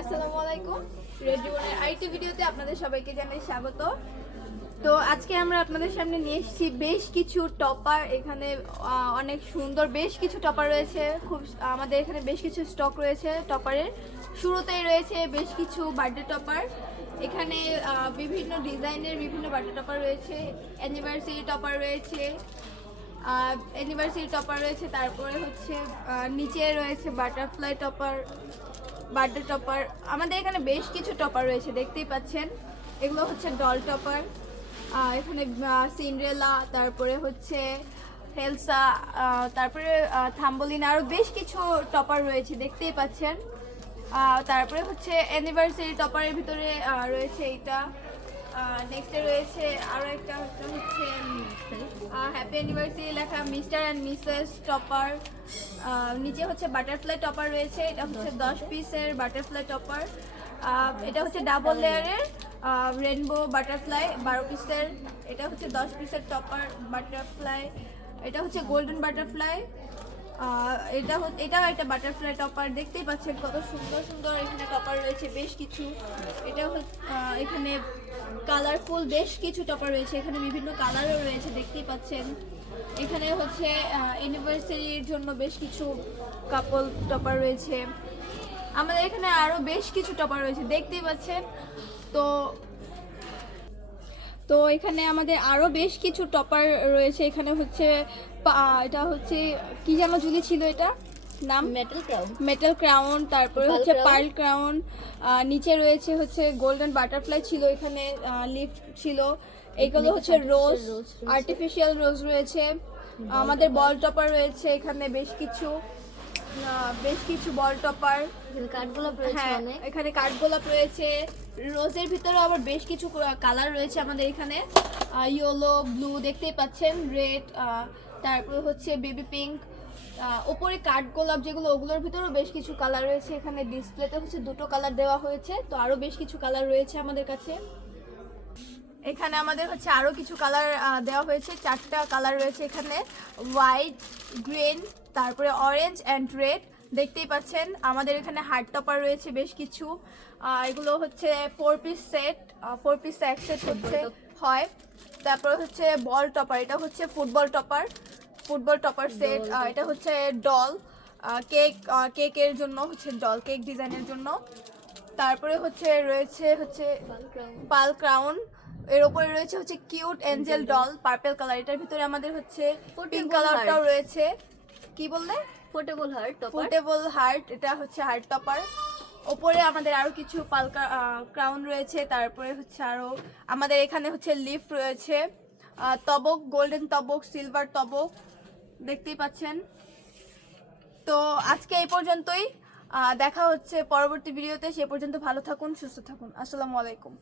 আসসালামু আলাইকুম। রেড জীবনের আইটি ভিডিওতে আপনাদের সবাইকে জানাই স্বাগত। তো আজকে আমরা আপনাদের সামনে নিয়ে এসেছি বেশ কিছু টপার। এখানে অনেক সুন্দর বেশ কিছু টপার রয়েছে। খুব, আমাদের এখানে বেশ কিছু স্টক রয়েছে টপারের। শুরুতেই রয়েছে বেশ কিছু বার্থডে টপার। এখানে বিভিন্ন ডিজাইনের বিভিন্ন বার্থডে টপার রয়েছে। অ্যানিভার্সারি টপার রয়েছে। অ্যানিভার্সারি টপার রয়েছে। তারপরে হচ্ছে নিচে রয়েছে বাটারফ্লাই টপার। Birthday topper. আমাদের এখানে বেশ কিছু টপার রয়েছে, দেখতেই পাচ্ছেন। এগুলো হচ্ছে ডল টপার এখানে সিন্ড্রেলা, তারপরে হচ্ছে হেলসা তারপরে থাম্বলিন আরও বেশ কিছু টপার রয়েছে, দেখতেই পাচ্ছেন। তারপরে হচ্ছে অ্যানিভার্সারি টপারের ভিতরে রয়েছে এইটা। নেক্সটে রয়েছে আরও একটা হচ্ছে হচ্ছে হ্যাপি অ্যানিভার্সারি লেখা মিস্টার অ্যান্ড মিসেস টপার নিচে হচ্ছে বাটারফ্লাই টপার রয়েছে, এটা হচ্ছে দশ পিসের বাটারফ্লাই টপার এটা হচ্ছে ডাবল লেয়ারের রেনবো বাটারফ্লাই বারো পিসের এটা হচ্ছে দশ পিসের টপার বাটারফ্লাই এটা হচ্ছে গোল্ডেন বাটারফ্লাই এটা এটাও একটা বাটারফ্লাই টপার দেখতেই পাচ্ছেন কত সুন্দর সুন্দর এখানে টপার রয়েছে, বেশ কিছু। এটা এখানে কালারফুল বেশ কিছু টপার রয়েছে। এখানে বিভিন্ন কালারও রয়েছে, দেখতেই পাচ্ছেন। এখানে হচ্ছে ইউনিভার্সারির জন্য বেশ কিছু কাপল টপার রয়েছে। আমাদের এখানে আরও বেশ কিছু টপার রয়েছে, দেখতেই পাচ্ছেন। তো তো এখানে আমাদের আরও বেশ কিছু টপার রয়েছে। এখানে হচ্ছে এটা হচ্ছে কি যেন ঝুলি ছিল এটা? নাম? মেটাল ক্রাউন মেটাল ক্রাউন তারপরে হচ্ছে পার্ল ক্রাউন নিচে রয়েছে হচ্ছে গোল্ডেন বাটারফ্লাই ছিল এখানে লিফট ছিল। এইগুলো হচ্ছে রোজ। আর্টিফিশিয়াল রোজ রয়েছে। আমাদের বল টপার রয়েছে এখানে বেশ কিছু। বেশ কিছু বল টপার। এখানে কাঠগোলাপ রয়েছে হ্যাঁ অনেক। এখানে কাঠগোলাপ রয়েছে। রোজের ভিতরে আবার বেশ কিছু কালার রয়েছে আমাদের এখানে। ইয়েলো ব্লু দেখতেই পাচ্ছেন রেড তারপরে হচ্ছে বেবি পিঙ্ক ওপরে কাঠগোলাপ যেগুলো ওগুলোর ভিতরেও বেশ কিছু কালার রয়েছে। এখানে ডিসপ্লেতে হচ্ছে দুটো কালার দেওয়া হয়েছে তো আরও বেশ কিছু কালার রয়েছে আমাদের কাছে। এখানে আমাদের হচ্ছে আরও কিছু কালার দেওয়া হয়েছে। চারটা কালার রয়েছে এখানে। হোয়াইট গ্রিন তারপরে অরেঞ্জ অ্যান্ড রেড দেখতেই পাচ্ছেন, আমাদের এখানে হার্ড টপার রয়েছে বেশ কিছু। এগুলো হচ্ছে four piece set four piece এক সেট হচ্ছে, হয়। তারপরে হচ্ছে বল টপার এটা হচ্ছে football topper football topper set এটা হচ্ছে ডল কেক কেকের জন্য হচ্ছে ডল কেক ডিজাইনের জন্য। তারপরে হচ্ছে রয়েছে হচ্ছে পাল ক্রাউন। এর উপরে রয়েছে হচ্ছে cute angel doll purple colour. এটার ভিতরে আমাদের হচ্ছে পিঙ্ক কালারটাও রয়েছে। কি বললে? Portable heart topper portable heart এটা হচ্ছে হার্ট টপার ওপরে আমাদের আরও কিছু পালকা ক্রাউন রয়েছে। তারপরে হচ্ছে আরও আমাদের এখানে হচ্ছে লিফ রয়েছে। তবক গোল্ডেন তবক সিলভার তবক দেখতেই পাচ্ছেন। তো আজকে এই পর্যন্তই। দেখা হচ্ছে পরবর্তী ভিডিওতে সে পর্যন্ত ভালো থাকুন সুস্থ থাকুন। আসসালামু আলাইকুম।